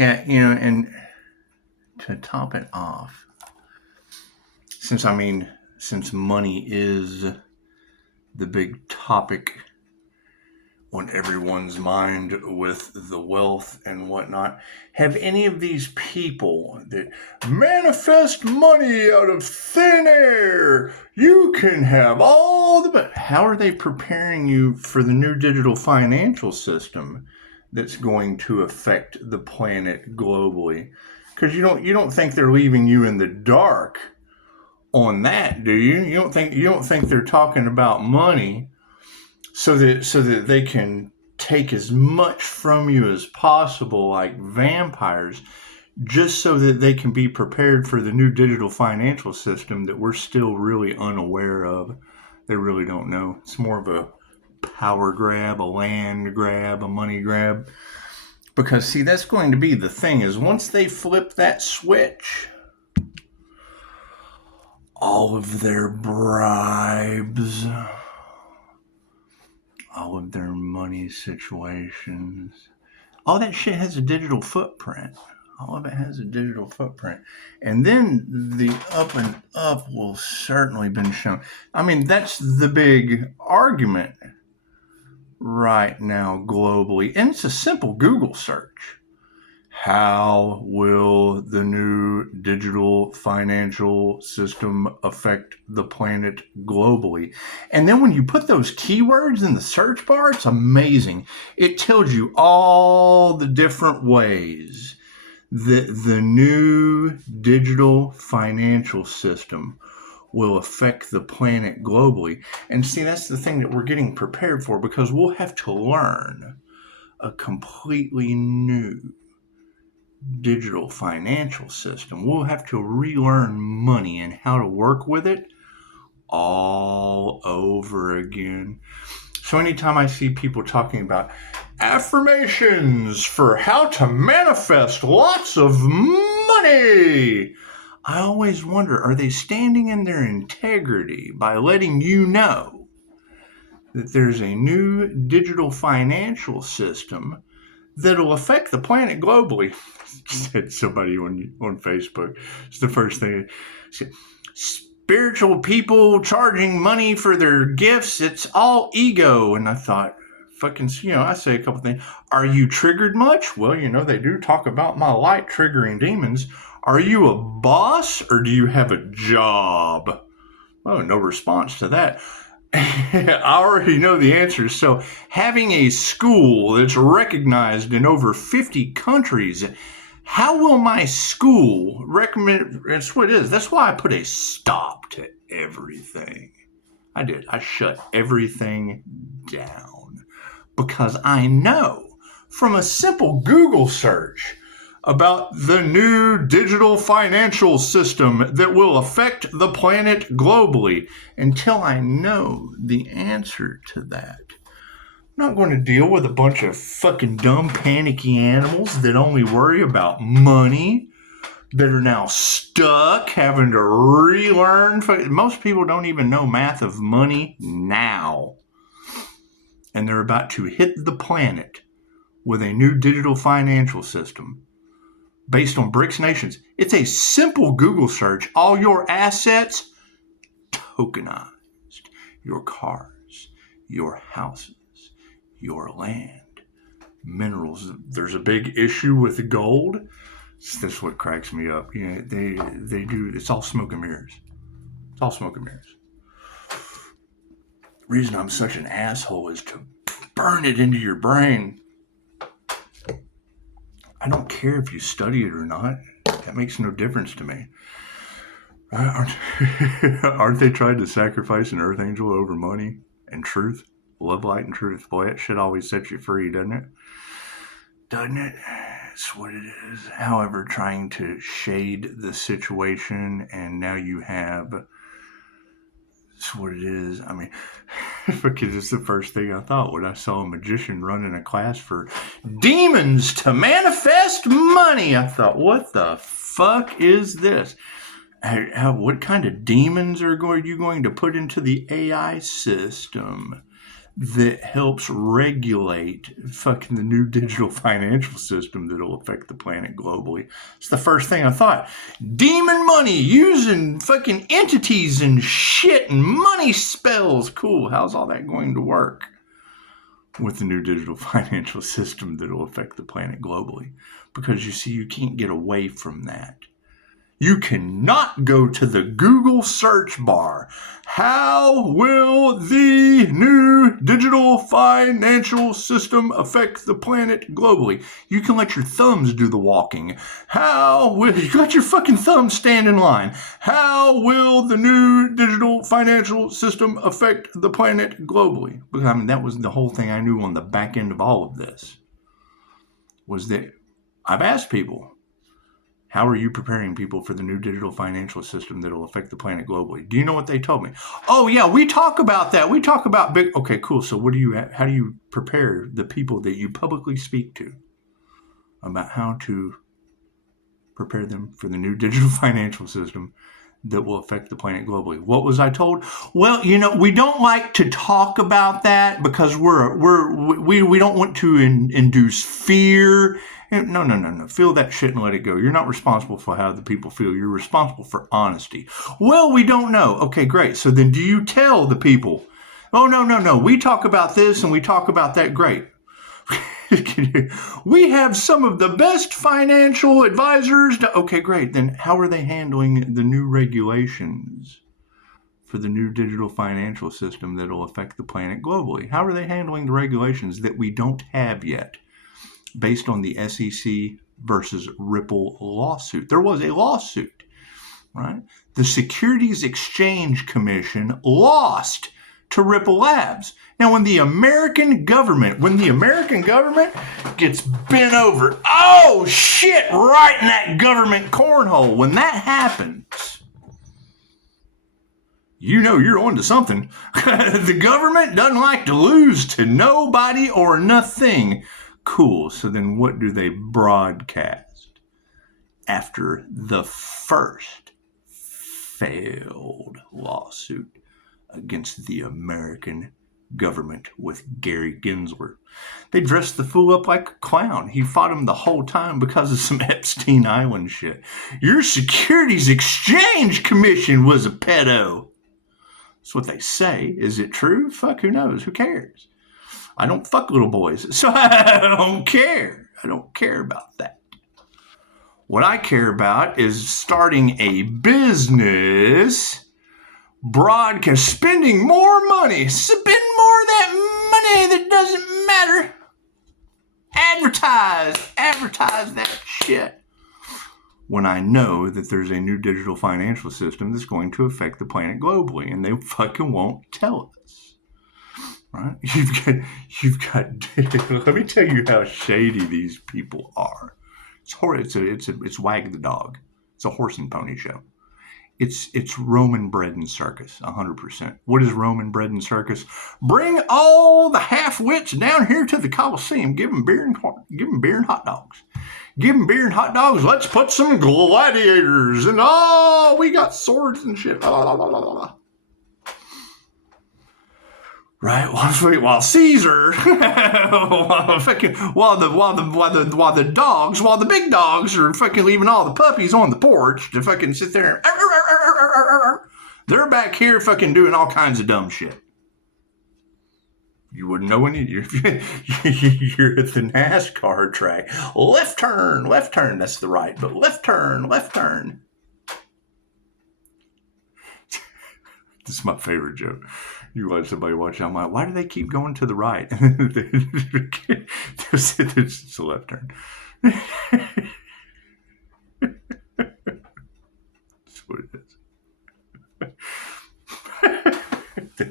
Yeah, and to top it off, since money is the big topic on everyone's mind with the wealth and whatnot, have any of these people that manifest money out of thin air, you can have all the, but how are they preparing you for the new digital financial system that's going to affect the planet globally? Because you don't think they're leaving you in the dark on that, do you? You don't think they're talking about money so that they can take as much from you as possible, like vampires, just so that they can be prepared for the new digital financial system that we're still really unaware of. They really don't know. It's more of a power grab, a land grab, a money grab. Because, see, that's going to be the thing, is once they flip that switch, all of their bribes, all of their money situations, all that shit has a digital footprint. All of it has a digital footprint. And then the up and up will certainly been shown. I mean, that's the big argument right now globally. And it's a simple Google search. How will the new digital financial system affect the planet globally? And then when you put those keywords in the search bar, it's amazing. It tells you all the different ways that the new digital financial system will affect the planet globally. And see, that's the thing that we're getting prepared for, because we'll have to learn a completely new digital financial system. We'll have to relearn money and how to work with it all over again. So anytime I see people talking about affirmations for how to manifest lots of money, I always wonder, are they standing in their integrity by letting you know that there's a new digital financial system that'll affect the planet globally? Said somebody on Facebook. It's the first thing. Spiritual people charging money for their gifts, it's all ego. And I thought, I say a couple things. Are you triggered much? Well, they do talk about my light triggering demons. Are you a boss or do you have a job? Oh, no response to that. I already know the answers. So having a school that's recognized in over 50 countries, how will my school recommend? That's what it is. That's why I put a stop to everything. I did. I shut everything down because I know from a simple Google search about the new digital financial system that will affect the planet globally. Until I know the answer to that, I'm not going to deal with a bunch of fucking dumb, panicky animals that only worry about money, that are now stuck having to relearn. Most people don't even know math of money now. And they're about to hit the planet with a new digital financial system based on BRICS nations. It's a simple Google search. All your assets tokenized. Your cars, your houses, your land, minerals. There's a big issue with gold. That's what cracks me up. They do. It's all smoke and mirrors. It's all smoke and mirrors. The reason I'm such an asshole is to burn it into your brain. I don't care if you study it or not. That makes no difference to me. Aren't they trying to sacrifice an earth angel over money and truth? Love, light, and truth. Boy, that shit always sets you free, doesn't it? Doesn't it? It's what it is. However, trying to shade the situation, and now you have... It's what it is. I mean, because it's the first thing I thought when I saw a magician running a class for demons to manifest money. I thought, what the fuck is this? What kind of demons are you going to put into the AI system that helps regulate fucking the new digital financial system that'll affect the planet globally. It's the first thing I thought. Demon money using fucking entities and shit and money spells. Cool. How's all that going to work with the new digital financial system that'll affect the planet globally? Because you see, you can't get away from that. You cannot go to the Google search bar. How will the new digital financial system affect the planet globally? You can let your thumbs do the walking. You can let your fucking thumbs stand in line. How will the new digital financial system affect the planet globally? Because I mean, that was the whole thing I knew on the back end of all of this. Was that I've asked people, how are you preparing people for the new digital financial system that will affect the planet globally? Do you know what they told me? Oh yeah, we talk about that. We talk about big. Okay, cool. So how do you prepare the people that you publicly speak to about how to prepare them for the new digital financial system that will affect the planet globally? What was I told? Well, we don't like to talk about that because we don't want to induce fear. No. Feel that shit and let it go. You're not responsible for how the people feel. You're responsible for honesty. Well, we don't know. Okay, great. So then do you tell the people, oh, no. We talk about this and we talk about that. Great. We have some of the best financial advisors. Okay, great. Then how are they handling the new regulations for the new digital financial system that will affect the planet globally? How are they handling the regulations that we don't have yet based on the SEC versus Ripple lawsuit? There was a lawsuit, right? The Securities Exchange Commission lost to Ripple Labs. Now, when the American government gets bent over, oh shit, right in that government cornhole, when that happens, you're on to something. The government doesn't like to lose to nobody or nothing. Cool. So then what do they broadcast after the first failed lawsuit against the American government with Gary Gensler? They dressed the fool up like a clown. He fought him the whole time because of some Epstein Island shit. Your Securities Exchange Commission was a pedo. That's what they say. Is it true? Fuck, who knows? Who cares? I don't fuck little boys, so I don't care. I don't care about that. What I care about is starting a business, broadcast, spending more money, spend more of that money that doesn't matter. Advertise that shit. When I know that there's a new digital financial system that's going to affect the planet globally, and they fucking won't tell us. Right? You've got. Let me tell you how shady these people are. It's Wag the Dog. It's a horse and pony show. It's Roman bread and circus, 100%. What is Roman bread and circus? Bring all the half-wits down here to the Coliseum. Give them beer and hot dogs. Give them beer and hot dogs. Let's put some gladiators and we got swords and shit. Right, while Caesar, while the big dogs are fucking leaving all the puppies on the porch to fucking sit there. They're back here fucking doing all kinds of dumb shit. You wouldn't know when you're at the NASCAR track. Left turn. That's the right, but left turn. This is my favorite joke. You watch somebody watch, I'm like, why do they keep going to the right? It's a left turn. That's what it is.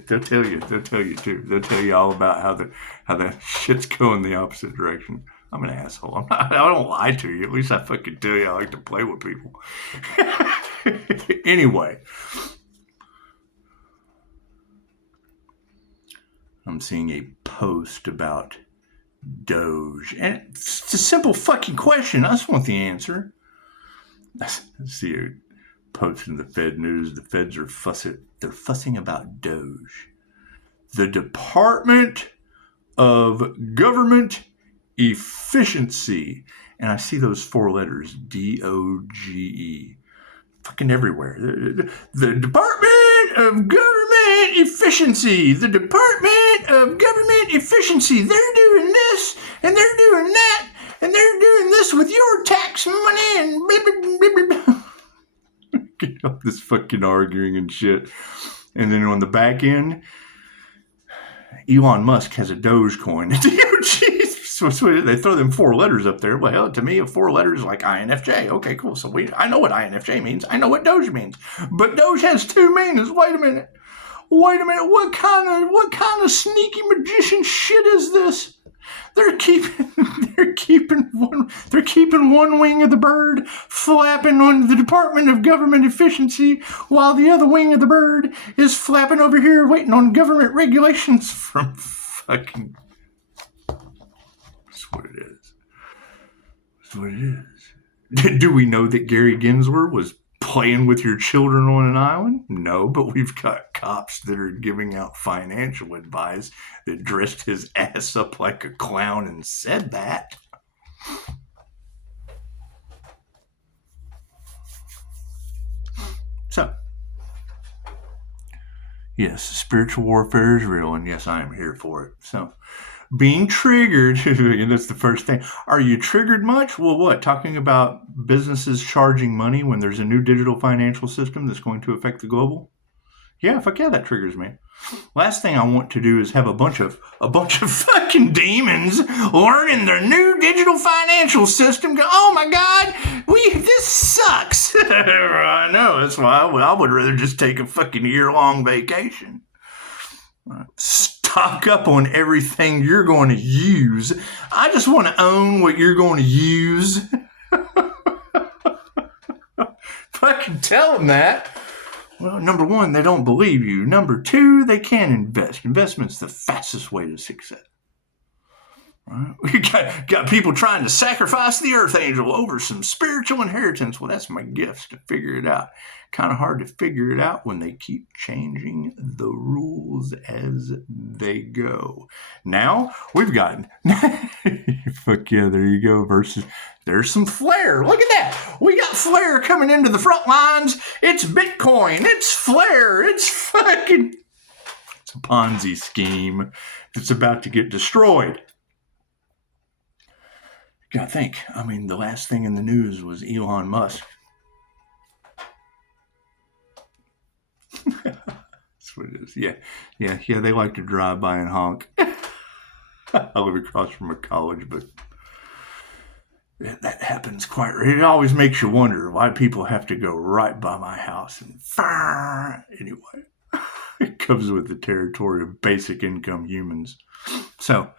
They'll tell you too. They'll tell you all about how the shit's going the opposite direction. I'm an asshole. I don't lie to you. At least I fucking tell you I like to play with people. Anyway. I'm seeing a post about Doge. And it's a simple fucking question. I just want the answer. I see a post in the Fed News. The Feds are fussing about Doge. the Department of Government Efficiency. And I see those 4 letters, DOGE, fucking everywhere. The Department of Government Efficiency. The Department of Government Efficiency. They're doing this, and they're doing that, and they're doing this with your tax money, and blah, blah, blah, blah. Get all this fucking arguing and shit. And then on the back end, Elon Musk has a Dogecoin. So they throw them 4 letters up there. Well, hell, to me, 4 letters like INFJ. Okay, cool. So I know what INFJ means. I know what Doge means. But Doge has 2 meanings. Wait a minute. What kind of sneaky magician shit is this? They're keeping one wing of the bird flapping on the Department of Government Efficiency, while the other wing of the bird is flapping over here waiting on government regulations from fucking... That's what it is. That's what it is. Do we know that Gary Gensler was playing with your children on an island? No, but we've got cops that are giving out financial advice that dressed his ass up like a clown and said that. So, yes, spiritual warfare is real, and yes, I am here for it. So, being triggered, and that's the first thing. Are you triggered much? Well, what? Talking about businesses charging money when there's a new digital financial system that's going to affect the global? Yeah, fuck yeah, that triggers me. Last thing I want to do is have a bunch of fucking demons learning their new digital financial system. Go, oh my God, this sucks. I know, that's why I would rather just take a fucking year-long vacation. Stock up on everything you're going to use. I just want to own what you're going to use. If I can tell them that, well, number 1, they don't believe you. Number 2, they can't invest. Investment's the fastest way to success. Right? We got people trying to sacrifice the Earth Angel over some spiritual inheritance. Well, that's my gifts to figure it out. Kind of hard to figure it out when they keep changing the rules as they go. Now, we've got... Fuck yeah, there you go. Versus... There's some Flare. Look at that. We got Flare coming into the front lines. It's Bitcoin. It's Flare. It's fucking... It's a Ponzi scheme that's about to get destroyed. You gotta think. I mean, the last thing in the news was Elon Musk. That's what it is. Yeah. They like to drive by and honk. I live across from a college, but that happens quite. It always makes you wonder why people have to go right by my house and fire. Anyway, it comes with the territory of basic income humans. So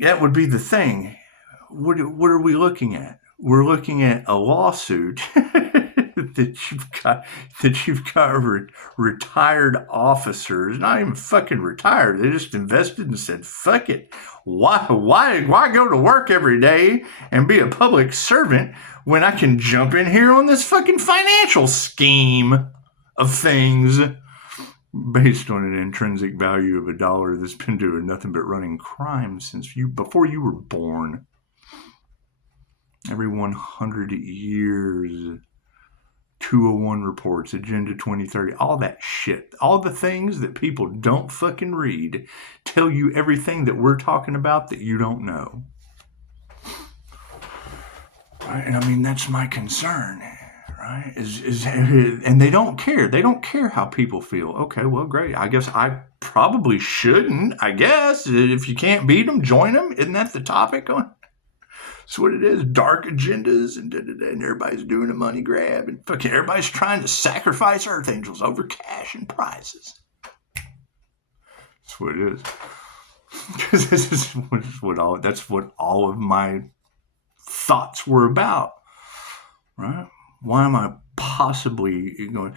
that would be the thing. What are we looking at? We're looking at a lawsuit that you've got retired officers, not even fucking retired. They just invested and said, "Fuck it. Why go to work every day and be a public servant when I can jump in here on this fucking financial scheme of things based on an intrinsic value of $1 that's been doing nothing but running crime since before you were born." Every 100 years, 201 reports, Agenda 2030, all that shit. All the things that people don't fucking read tell you everything that we're talking about that you don't know. Right? And I mean, that's my concern, right? And they don't care. They don't care how people feel. Okay, well, great. I guess I probably shouldn't, I guess. If you can't beat them, join them. Isn't that the topic on? That's what it is. Dark agendas and everybody's doing a money grab and fucking everybody's trying to sacrifice Earth Angels over cash and prizes. That's what it is. Because this is what all of my thoughts were about. Right? Why am I possibly going...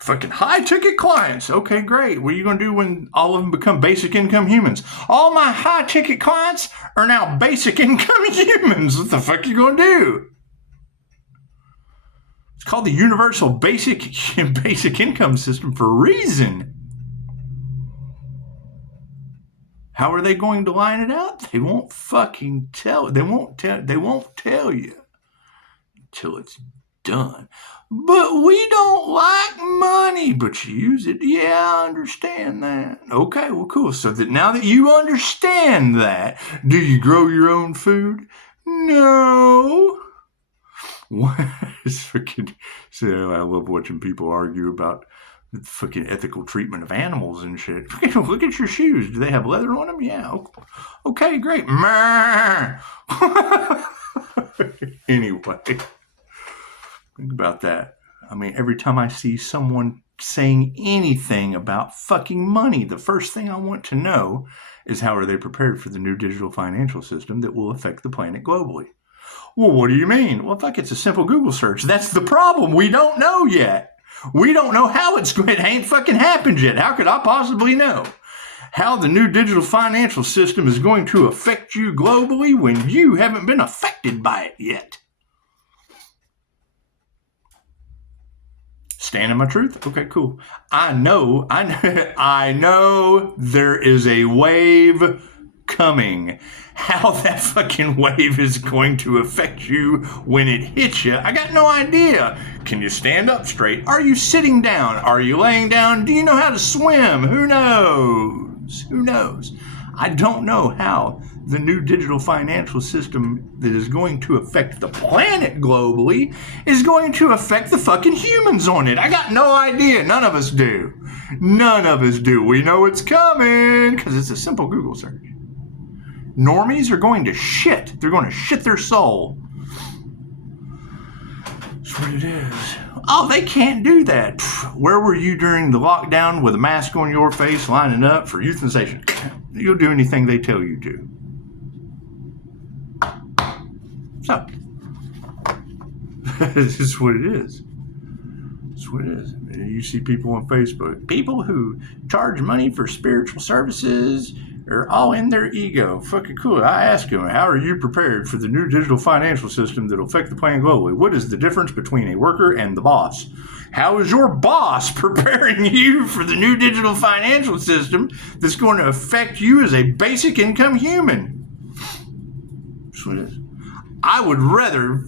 Fucking high-ticket clients. Okay, great. What are you going to do when all of them become basic income humans? All my high-ticket clients are now basic income humans. What the fuck are you going to do? It's called the universal basic income system for a reason. How are they going to line it out? They won't fucking tell. They won't tell you until it's done. But we don't like money, but you use it. Yeah, I understand that. Okay, well, cool. So that now that you understand that, do you grow your own food? No. What is freaking? So I love watching people argue about the fucking ethical treatment of animals and shit. Look at your shoes. Do they have leather on them? Yeah. Okay, great. Anyway, think about that. I mean, every time I see someone saying anything about fucking money, the first thing I want to know is how are they prepared for the new digital financial system that will affect the planet globally? Well, what do you mean? Well, fuck, it's a simple Google search. That's the problem. We don't know yet. We don't know how it's going. It ain't fucking happened yet. How could I possibly know how the new digital financial system is going to affect you globally when you haven't been affected by it yet? Stand in my truth? Okay, cool. I know there is a wave coming. How that fucking wave is going to affect you when it hits you, I got no idea. Can you stand up straight? Are you sitting down? Are you laying down? Do you know how to swim? Who knows? Who knows? I don't know how the new digital financial system that is going to affect the planet globally is going to affect the fucking humans on it. I got no idea. None of us do. None of us do. We know it's coming because it's a simple Google search. Normies are going to shit. They're going to shit their soul. That's what it is. Oh, they can't do that. Where were you during the lockdown with a mask on your face lining up for euthanization? You'll do anything they tell you to. So, this is what it is. That's what it is. You see people on Facebook, people who charge money for spiritual services are all in their ego. Fucking cool. I ask them, how are you prepared for the new digital financial system that will affect the planet globally? What is the difference between a worker and the boss? How is your boss preparing you for the new digital financial system that's going to affect you as a basic income human? That's what it is. I would rather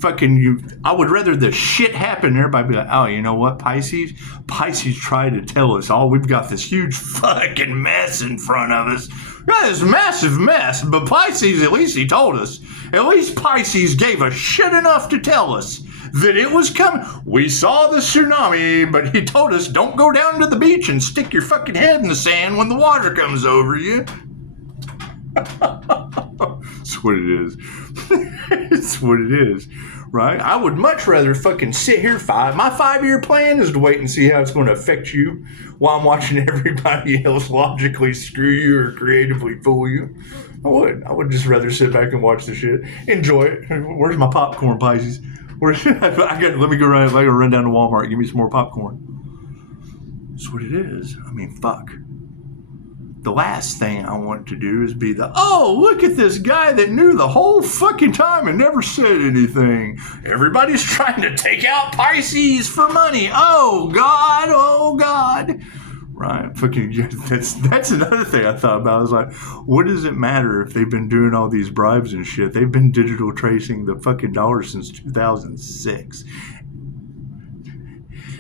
the shit happen and everybody be like, oh, you know what, Pisces? Pisces tried to tell us, oh, we've got this huge fucking mess in front of us. We got this massive mess, but Pisces, at least he told us. At least Pisces gave a shit enough to tell us that it was coming. We saw the tsunami, but he told us, don't go down to the beach and stick your fucking head in the sand when the water comes over you. That's what it is. It's what it is, right? I would much rather fucking sit here my 5-year plan is to wait and see how it's going to affect you while I'm watching everybody else logically screw you or creatively fool you. I would just rather sit back and watch the shit. Enjoy it. Where's my popcorn, Pisces? Let me go run down to Walmart and give me some more popcorn. That's what it is. I mean, fuck. The last thing I want to do is be look at this guy that knew the whole fucking time and never said anything. Everybody's trying to take out Pisces for money. Oh, God. Right? Fucking, that's another thing I thought about. I was like, what does it matter if they've been doing all these bribes and shit? They've been digital tracing the fucking dollar since 2006.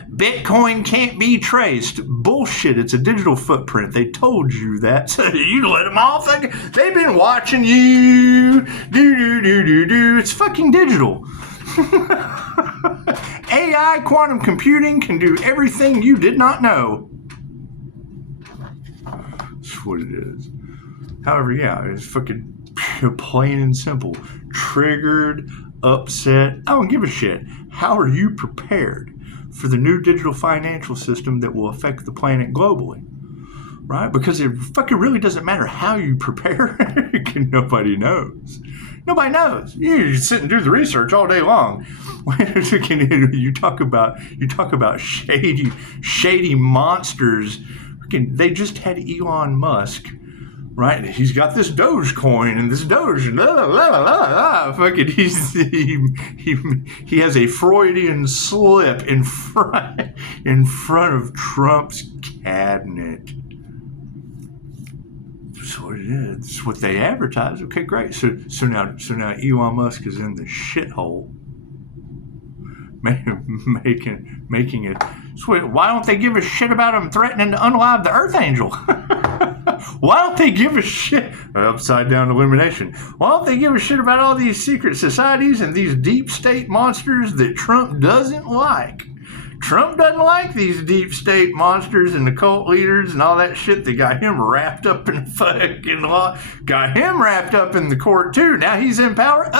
Bitcoin can't be traced. Bullshit. It's a digital footprint. They told you that. So you let them all fucking... They've been watching you. Do. It's fucking digital. AI quantum computing can do everything you did not know. That's what it is. However, yeah, it's fucking plain and simple. Triggered, upset. I don't give a shit. How are you prepared for the new digital financial system that will affect the planet globally, right? Because it fucking really doesn't matter how you prepare. Nobody knows. Nobody knows. You sit and do the research all day long. You talk about shady monsters. They just had Elon Musk, right? He's got this Dogecoin and this Doge, fucking he has a Freudian slip in front of Trump's cabinet. That's what it is. It's what they advertise. Okay, great. So now Elon Musk is in the shithole, making it. So why don't they give a shit about him threatening to unalive the Archangel? Why don't they give a shit? Upside down elimination. Why don't they give a shit about all these secret societies and these deep state monsters that Trump doesn't like? Trump doesn't like these deep state monsters and the cult leaders and all that shit that got him wrapped up in fucking law. Got him wrapped up in the court too. Now he's in power.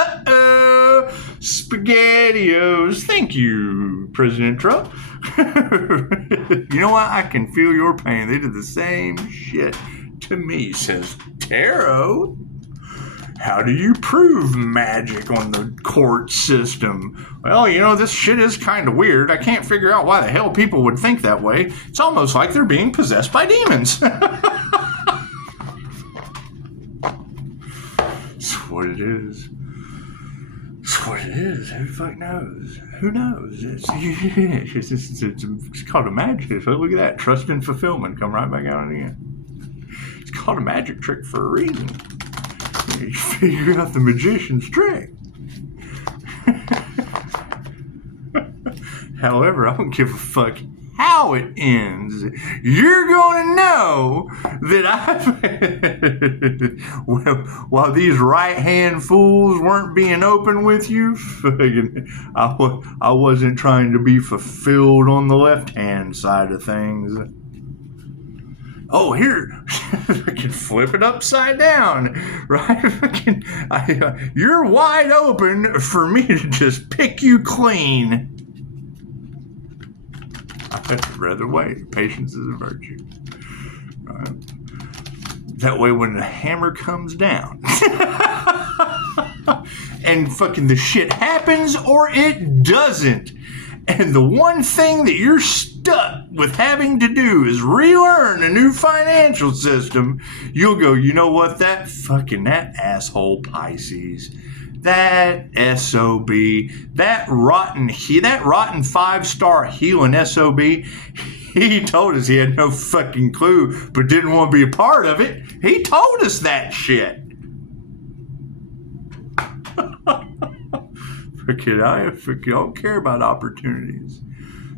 SpaghettiOs. Thank you, President Trump. You know what? I can feel your pain. They did the same shit to me, says Tarot. How do you prove magic on the court system? Well, you know, this shit is kind of weird. I can't figure out why the hell people would think that way. It's almost like they're being possessed by demons. That's what it is. That's what it is. Who the fuck knows? Who knows? It's called a magic. So look at that. Trust and fulfillment. Come right back out again. It's called a magic trick for a reason. You figure out the magician's trick. However, I don't give a fuck how it ends. You're going to know that while these right-hand fools weren't being open with you, I wasn't trying to be fulfilled on the left-hand side of things. Oh, here, I can flip it upside down, right? You're wide open for me to just pick you clean. I'd rather wait. Patience is a virtue. Right? That way when the hammer comes down and fucking the shit happens or it doesn't, and the one thing that you're stuck with having to do is relearn a new financial system, you'll go, you know what, that asshole Pisces, that SOB, that rotten 5-star healing SOB, he told us he had no fucking clue, but didn't want to be a part of it. He told us that shit. I don't care about opportunities.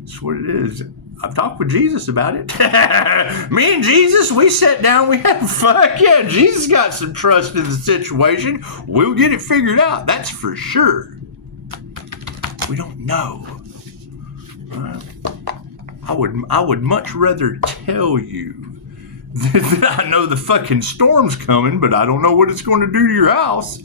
That's what it is. I've talked with Jesus about it. Me and Jesus, we sat down, we had fuck yeah, Jesus got some trust in the situation. We'll get it figured out, that's for sure. We don't know. I would much rather tell you that I know the fucking storm's coming, but I don't know what it's going to do to your house.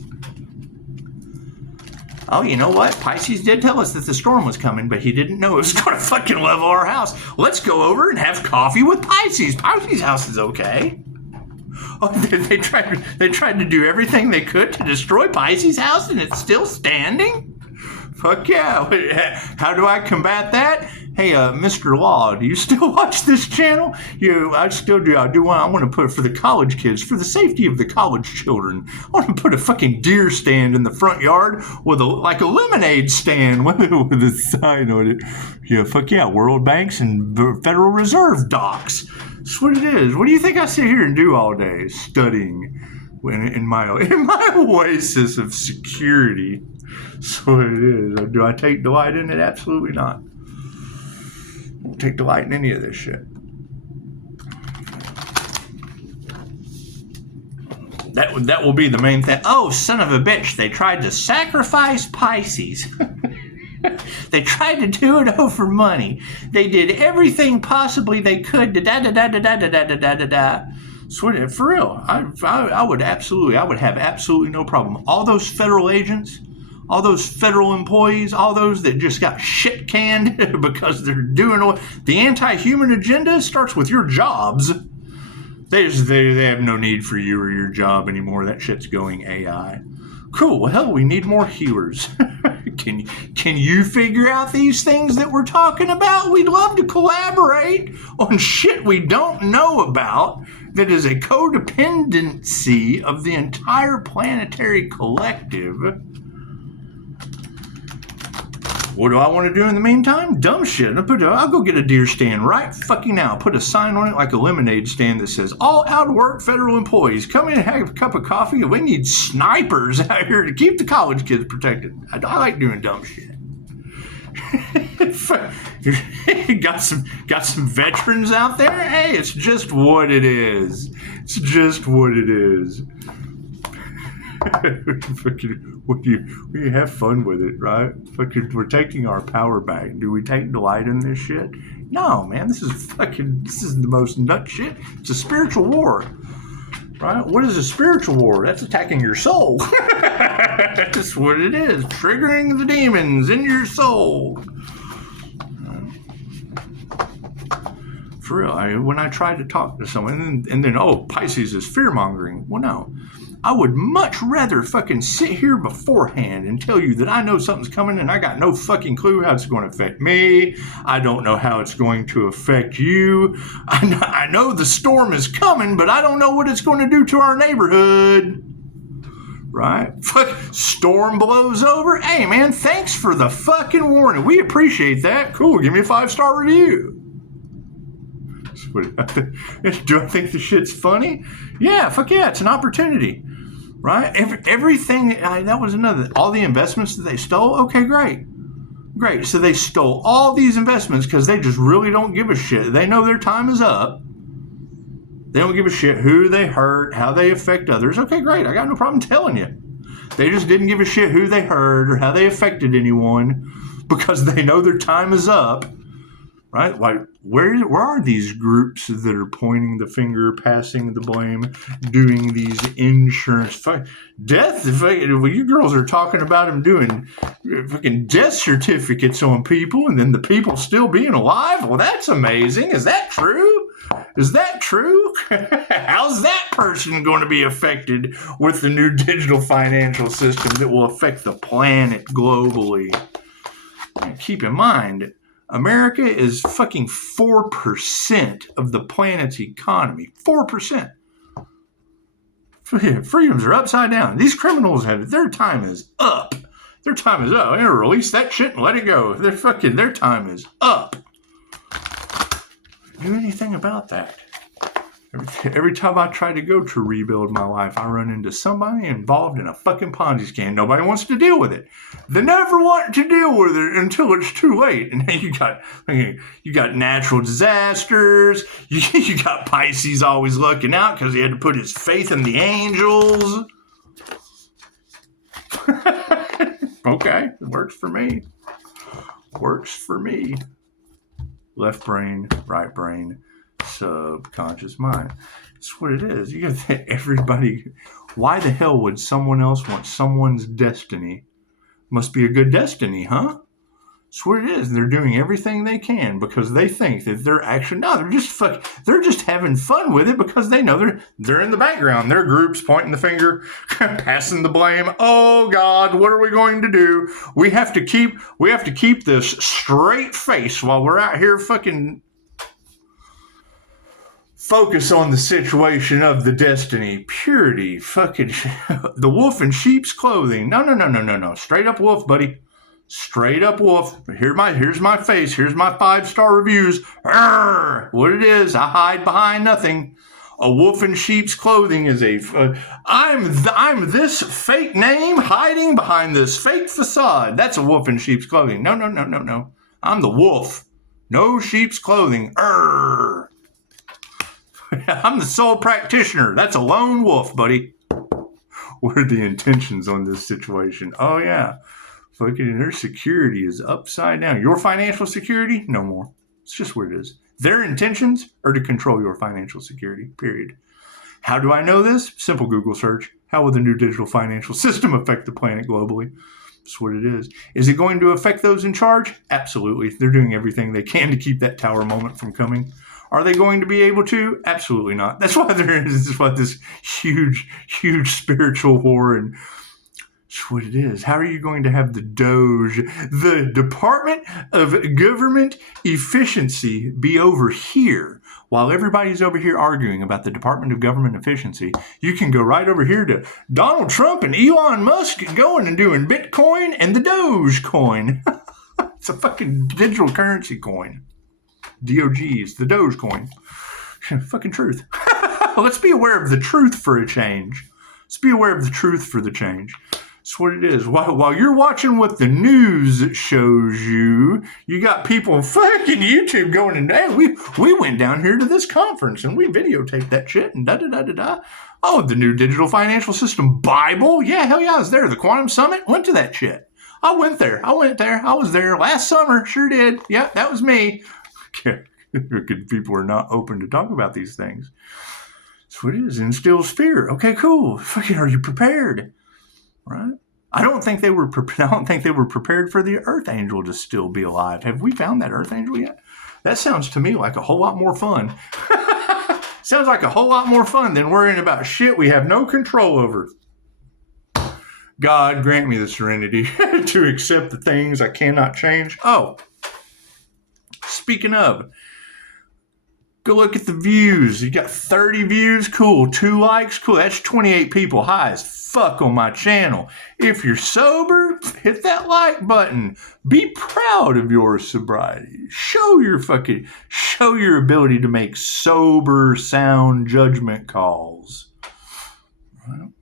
Oh, you know what? Pisces did tell us that the storm was coming, but he didn't know it was going to fucking level our house. Let's go over and have coffee with Pisces. Pisces' house is okay. Oh, they tried to do everything they could to destroy Pisces' house, and it's still standing? Fuck yeah. How do I combat that? Hey, Mr. Law, do you still watch this channel? I still do. I want to put it for the college kids, for the safety of the college children. I want to put a fucking deer stand in the front yard with a lemonade stand with a sign on it. Yeah, fuck yeah, World Banks and Federal Reserve docks. That's what it is. What do you think I sit here and do all day? Studying in my oasis of security. That's what it is. Do I take delight in it? Absolutely not. I don't take delight in any of this shit. That will be the main thing. Oh, son of a bitch. They tried to sacrifice Pisces. They tried to do it over money. They did everything possibly they could to da-da-da-da-da-da-da-da-da-da. So for real, I would have absolutely no problem. All those federal agents, all those federal employees, all those that just got shit canned because they're doing the anti-human agenda starts with your jobs. They have no need for you or your job anymore. That shit's going AI. Cool. Well, hell, we need more healers. Can you figure out these things that we're talking about? We'd love to collaborate on shit we don't know about that is a codependency of the entire planetary collective. What do I want to do in the meantime? Dumb shit. I'll go get a deer stand right fucking now. Put a sign on it like a lemonade stand that says, all out of work federal employees, come in and have a cup of coffee. We need snipers out here to keep the college kids protected. I like doing dumb shit. got some veterans out there. Hey, it's just what it is. It's just what it is. We have fun with it, right? We're taking our power back. Do we take delight in this shit? No, man. This is the most nut shit. It's a spiritual war, right? What is a spiritual war? That's attacking your soul. That's what it is. Triggering the demons in your soul. For real, when I try to talk to someone, and then, Pisces is fear-mongering. Well, no. I would much rather fucking sit here beforehand and tell you that I know something's coming and I got no fucking clue how it's going to affect me. I don't know how it's going to affect you. I know the storm is coming, but I don't know what it's going to do to our neighborhood. Right? Storm blows over. Hey, man, thanks for the fucking warning. We appreciate that. Cool. Give me a 5-star review. Do I think the shit's funny? Yeah, fuck yeah, it's an opportunity, right? Everything, that was another, all the investments that they stole, okay, great. So they stole all these investments because they just really don't give a shit. They know their time is up. They don't give a shit who they hurt, how they affect others. Okay, great, I got no problem telling you. They just didn't give a shit who they hurt or how they affected anyone because they know their time is up. Right? Like, where are these groups that are pointing the finger, passing the blame, doing these insurance death? You girls are talking about them doing fucking death certificates on people, and then the people still being alive. Well, that's amazing. Is that true? How's that person going to be affected with the new digital financial system that will affect the planet globally? And keep in mind, America is fucking 4% of the planet's economy. 4%. Freedoms are upside down. These criminals their time is up. Their time is up. They're gonna release that shit and let it go. Their time is up. Do anything about that. Every time I try to go to rebuild my life, I run into somebody involved in a fucking Ponzi scam. Nobody wants to deal with it. They never want to deal with it until it's too late. And then you got natural disasters. You got Pisces always looking out because he had to put his faith in the angels. Okay, it works for me. Left brain, right brain. Subconscious mind. That's what it is. You got to everybody. Why the hell would someone else want someone's destiny? Must be a good destiny, huh? That's what it is. They're doing everything they can because they think that they're actually they're just having fun with it because they know they're in the background. Their groups pointing the finger, passing the blame. Oh God, what are we going to do? We have to keep this straight face while we're out here fucking focus on the situation of the destiny, purity, fucking the wolf in sheep's clothing. No. Straight up wolf, buddy. Straight up wolf. Here's my face. Here's my 5-star reviews. Arrgh! What it is, I hide behind nothing. A wolf in sheep's clothing is I'm this fake name hiding behind this fake facade. That's a wolf in sheep's clothing. No. I'm the wolf. No sheep's clothing. Arrgh! I'm the sole practitioner. That's a lone wolf, buddy. What are the intentions on this situation? Oh, yeah. Fucking their security is upside down. Your financial security? No more. It's just what it is. Their intentions are to control your financial security, period. How do I know this? Simple Google search. How will the new digital financial system affect the planet globally? That's what it is. Is it going to affect those in charge? Absolutely. They're doing everything they can to keep that tower moment from coming. Are they going to be able to? Absolutely not. That's why this huge spiritual war, and that's what it is. How are you going to have the Doge, the Department of Government Efficiency, be over here while everybody's over here arguing about the Department of Government Efficiency? You can go right over here to Donald Trump and Elon Musk going and doing Bitcoin and the Dogecoin. It's a fucking digital currency coin. DOGs, the Dogecoin. Fucking truth. Let's be aware of the truth for a change. Let's be aware of the truth for the change. That's what it is. While you're watching what the news shows you, you got people on fucking YouTube going, and hey, we went down here to this conference and we videotaped that shit and da-da-da-da-da. Oh, the new digital financial system Bible? Yeah, hell yeah, I was there. The Quantum Summit? Went to that shit. I went there. I was there last summer. Sure did. Yeah, that was me. People are not open to talk about these things. That's what it is. Instills fear. Okay, cool. Fucking, are you prepared? Right? I don't think they were prepared for the Earth Angel to still be alive. Have we found that Earth Angel yet? That sounds to me like a whole lot more fun. Sounds like a whole lot more fun than worrying about shit we have no control over. God grant me the serenity to accept the things I cannot change. Oh, speaking of, go look at the views. You got 30 views, cool. 2 likes, cool. That's 28 people, high as fuck on my channel. If you're sober, hit that like button. Be proud of your sobriety. Show your ability to make sober, sound judgment calls. Well,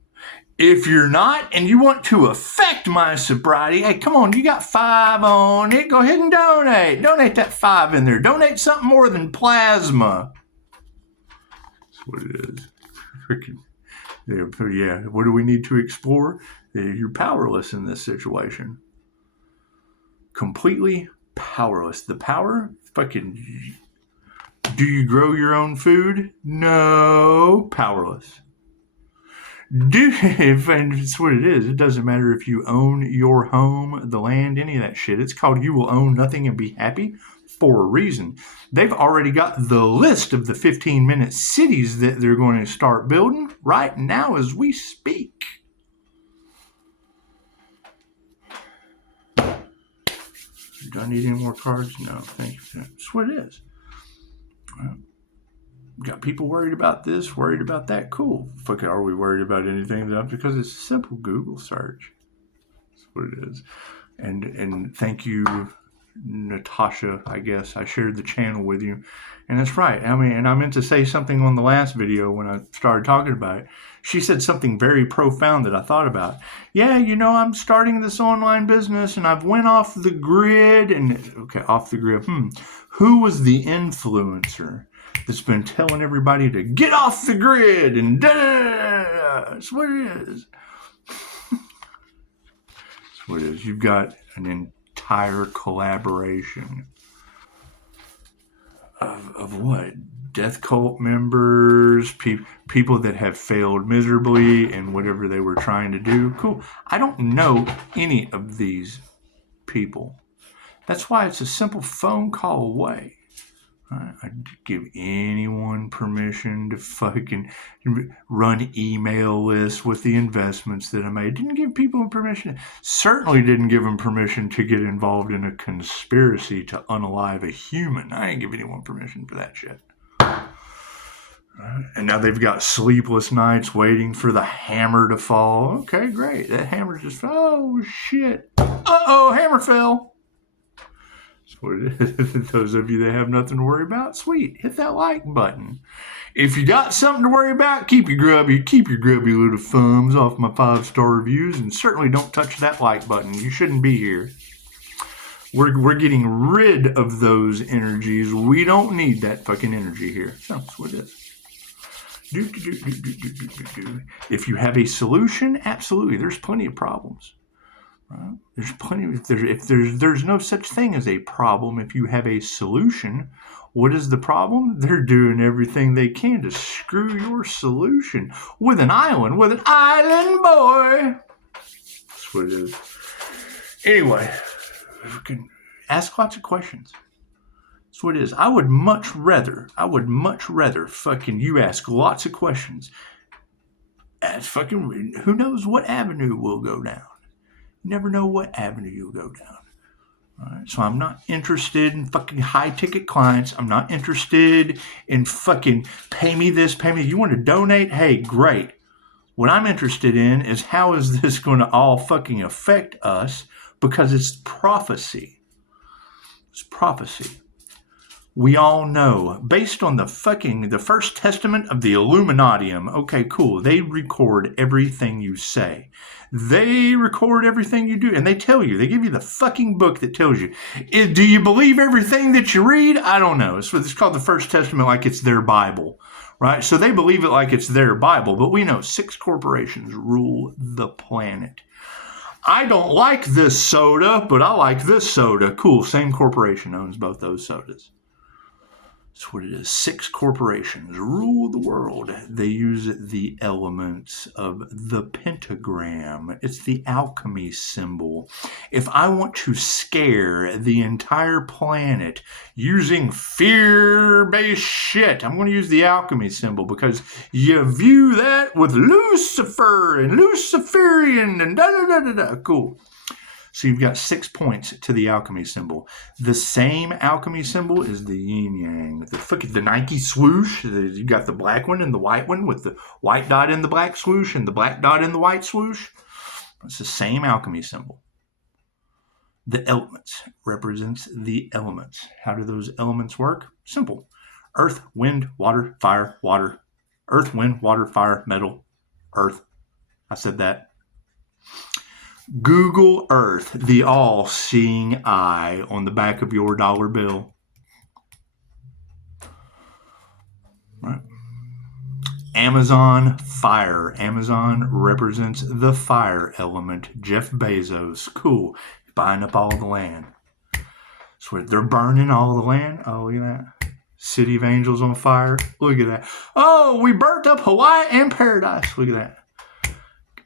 if you're not and you want to affect my sobriety, hey, come on, you got 5 on it. Go ahead and donate. Donate that 5 in there. Donate something more than plasma. That's what it is. Yeah, what do we need to explore? You're powerless in this situation. Completely powerless. The power, fucking, do you grow your own food? No, powerless. And it's what it is. It doesn't matter if you own your home, the land, any of that shit. It's called You Will Own Nothing and Be Happy for a reason. They've already got the list of the 15-minute cities that they're going to start building right now as we speak. Do I need any more cards? No, thank you. That's what it is. Got people worried about this, worried about that. Cool. Fuck, are we worried about anything? Because it's a simple Google search. That's what it is. And thank you, Natasha, I guess. I shared the channel with you. And that's right. I mean, and I meant to say something on the last video when I started talking about it. She said something very profound that I thought about. Yeah, I'm starting this online business and I've went off the grid. Off the grid. Who was the influencer that's been telling everybody to get off the grid and that's what it is. That's what it is. You've got an entire collaboration of what? Death cult members, people that have failed miserably in whatever they were trying to do. Cool. I don't know any of these people. That's why it's a simple phone call away. I'd give anyone permission to fucking run email lists with the investments that I made. Didn't give people permission. Certainly didn't give them permission to get involved in a conspiracy to unalive a human. I ain't give anyone permission for that shit. And now they've got sleepless nights waiting for the hammer to fall. Okay, great. That hammer just fell. Oh, shit. Uh-oh, hammer fell. That's what it is. Those of you that have nothing to worry about, sweet. Hit that like button. If you got something to worry about, keep your grubby little thumbs off my 5-star reviews, and certainly don't touch that like button. You shouldn't be here. We're getting rid of those energies. We don't need that fucking energy here. So that's what it is. If you have a solution, absolutely. There's plenty of problems. Right? There's no such thing as a problem. If you have a solution, what is the problem? They're doing everything they can to screw your solution with an island boy. That's what it is. Anyway, we can ask lots of questions. That's what it is. I would much rather fucking you ask lots of questions. Who knows what avenue we'll go down. You never know what avenue you'll go down. All right? So I'm not interested in fucking high-ticket clients. I'm not interested in fucking pay me this, pay me. You want to donate? Hey, great. What I'm interested in is how is this going to all fucking affect us, because it's prophecy. It's prophecy. We all know, based on the first testament of the Illuminatium, okay, cool, they record everything you say. They record everything you do, and they tell you, they give you the fucking book that tells you. Do you believe everything that you read? I don't know. It's called the First Testament, like it's their Bible, right? So they believe it like it's their Bible, but we know 6 corporations rule the planet. I don't like this soda, but I like this soda. Cool, same corporation owns both those sodas. That's what it is. 6 corporations rule the world. They use the elements of the pentagram. It's the alchemy symbol. If I want to scare the entire planet using fear-based shit, I'm going to use the alchemy symbol because you view that with Lucifer and Luciferian and da-da-da-da-da. Cool. So you've got 6 points to the alchemy symbol. The same alchemy symbol is the yin-yang. The Nike swoosh. You got the black one and the white one with the white dot in the black swoosh and the black dot in the white swoosh. It's the same alchemy symbol. The elements represents the elements. How do those elements work? Simple. Earth, wind, water, fire, water. Earth, wind, water, fire, metal, earth. I said that. Google Earth, the all-seeing eye on the back of your dollar bill. Right. Amazon, fire. Amazon represents the fire element. Jeff Bezos, cool. Buying up all the land. So they're burning all the land. Oh, look at that. City of Angels on fire. Look at that. Oh, we burnt up Hawaii and paradise. Look at that.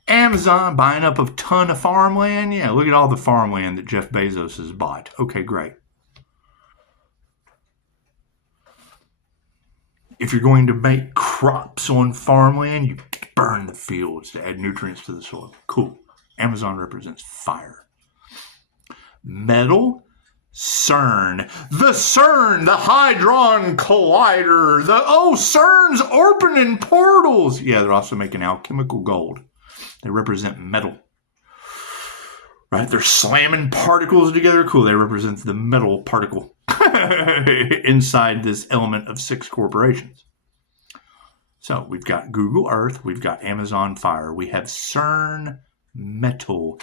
Amazon buying up a ton of farmland. Yeah, look at all the farmland that Jeff Bezos has bought. Okay, great. If you're going to make crops on farmland, you burn the fields to add nutrients to the soil. Cool. Amazon represents fire. Metal, CERN. The Hadron Collider. CERN's opening portals. Yeah, they're also making alchemical gold. They represent metal. Right? They're slamming particles together. Cool. They represent the metal particle inside this element of 6 corporations. So we've got Google Earth. We've got Amazon Fire. We have CERN Metal.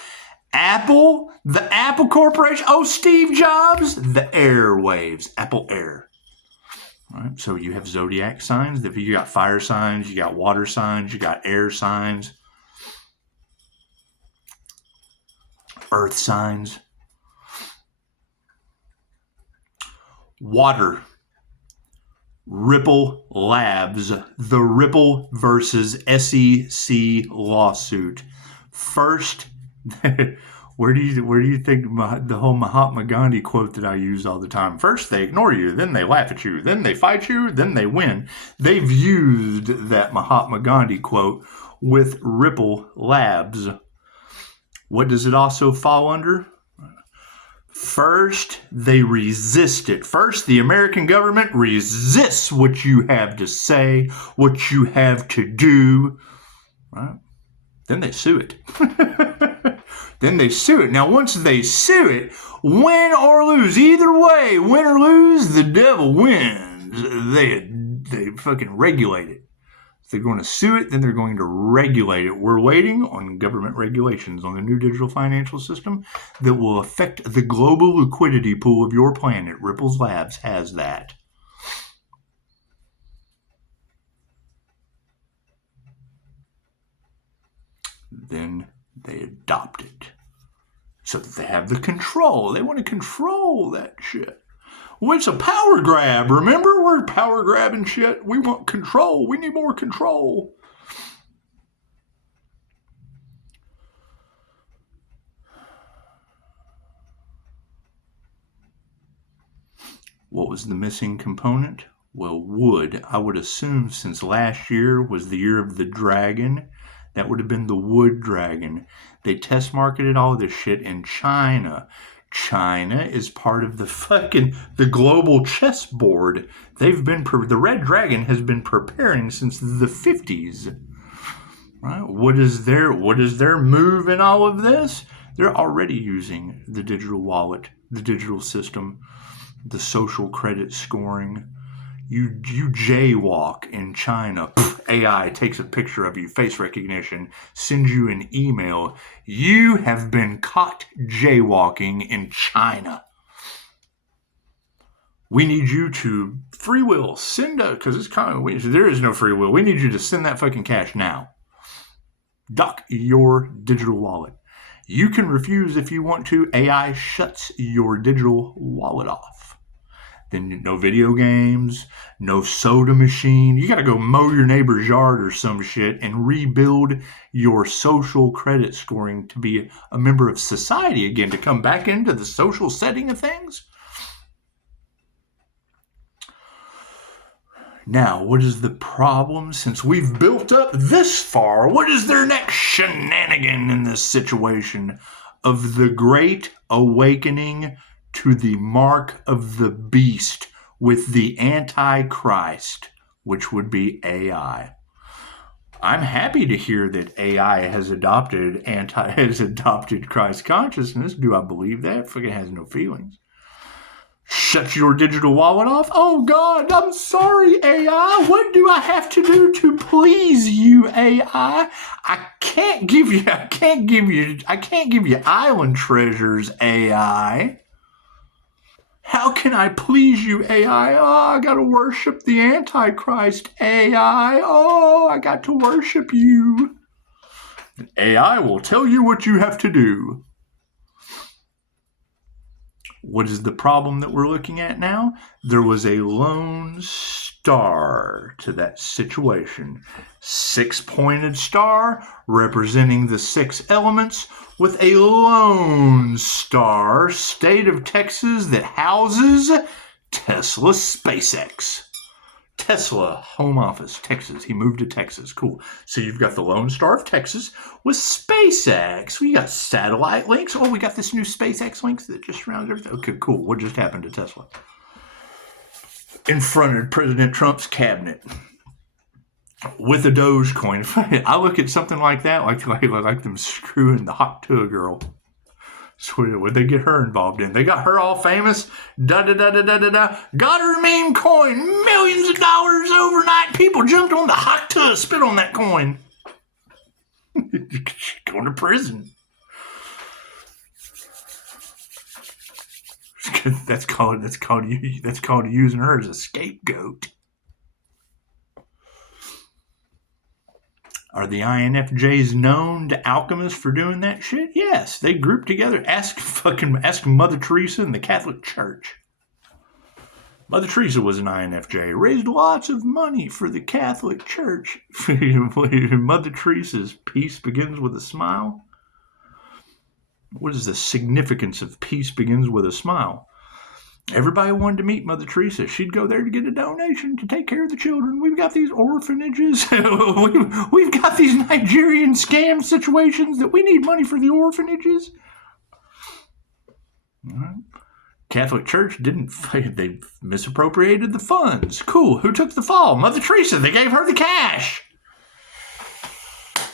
Apple, the Apple Corporation. Oh, Steve Jobs, the airwaves. Apple Air. All right. So you have zodiac signs. You got fire signs. You got water signs. You got air signs. Earth signs. Water. Ripple Labs. The Ripple versus SEC lawsuit. First, where do you think the whole Mahatma Gandhi quote that I use all the time? First they ignore you, then they laugh at you, then they fight you, then they win. They've used that Mahatma Gandhi quote with Ripple Labs. What does it also fall under? First, they resist it. First, the American government resists what you have to say, what you have to do. Right? Then they sue it. Now, once they sue it, win or lose, either way, win or lose, the devil wins. They fucking regulate it. If they're going to sue it, then they're going to regulate it. We're waiting on government regulations on the new digital financial system that will affect the global liquidity pool of your planet. Ripples Labs has that. Then they adopt it so that they have the control. They want to control that shit. Well, it's a power grab. Remember, we're power grabbing shit. We want control. We need more control. What was the missing component? Well, wood. I would assume since last year was the year of the dragon, that would have been the wood dragon. They test marketed all this shit in China. China is part of the global chessboard. The red dragon has been preparing since the 50s. Right? What is their move in all of this? They're already using the digital wallet, the digital system. the social credit scoring. You jaywalk in China. AI takes a picture of you, face recognition, sends you an email. You have been caught jaywalking in China. We need you to free will send because it's kind of there is no free will. We need you to send that fucking cash now. Dock your digital wallet. You can refuse if you want to. AI shuts your digital wallet off. Then no video games, no soda machine. You got to go mow your neighbor's yard or some shit and rebuild your social credit scoring to be a member of society again, to come back into the social setting of things. Now, what is the problem? Since we've built up this far, what is their next shenanigan in this situation of the great awakening to the mark of the beast with the Antichrist, which would be AI? I'm happy to hear that AI has adopted Christ consciousness. Do I believe that? Fucking has no feelings. Shut your digital wallet off? Oh God, I'm sorry, AI. What do I have to do to please you, AI? I can't give you island treasures, AI. How can I please you, AI? Oh, I gotta worship the Antichrist, AI. Oh, I got to worship you. And AI will tell you what you have to do. What is the problem that we're looking at now? There was a lone star to that situation. 6-pointed star representing the 6 elements with a lone star, state of Texas, that houses Tesla SpaceX. Tesla, home office, Texas. He moved to Texas. Cool. So you've got the Lone Star of Texas with SpaceX. We got satellite links. Oh, we got this new SpaceX links that just surrounds everything. Okay, cool. What just happened to Tesla? In front of President Trump's cabinet with a Dogecoin. I look at something like that, like them screwing the hot tub girl. So what'd they get her involved in? They got her all famous. Got her meme coin. Millions of dollars overnight. People jumped on the hot tub, spit on that coin. Going to prison. That's called using her as a scapegoat. Are the INFJs known to alchemists for doing that shit? Yes, they group together. Ask Mother Teresa in the Catholic Church. Mother Teresa was an INFJ, raised lots of money for the Catholic Church. Mother Teresa's peace begins with a smile. What is the significance of peace begins with a smile? Everybody wanted to meet Mother Teresa. She'd go there to get a donation to take care of the children. We've got these orphanages. We've got these Nigerian scam situations that we need money for the orphanages. Catholic Church didn't. They misappropriated the funds. Cool. Who took the fall? Mother Teresa. They gave her the cash.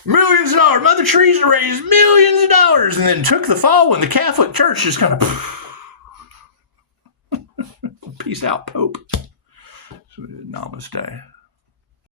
Millions of dollars. Mother Teresa raised millions of dollars and then took the fall when the Catholic Church just kind of... Peace out, Pope. Namaste.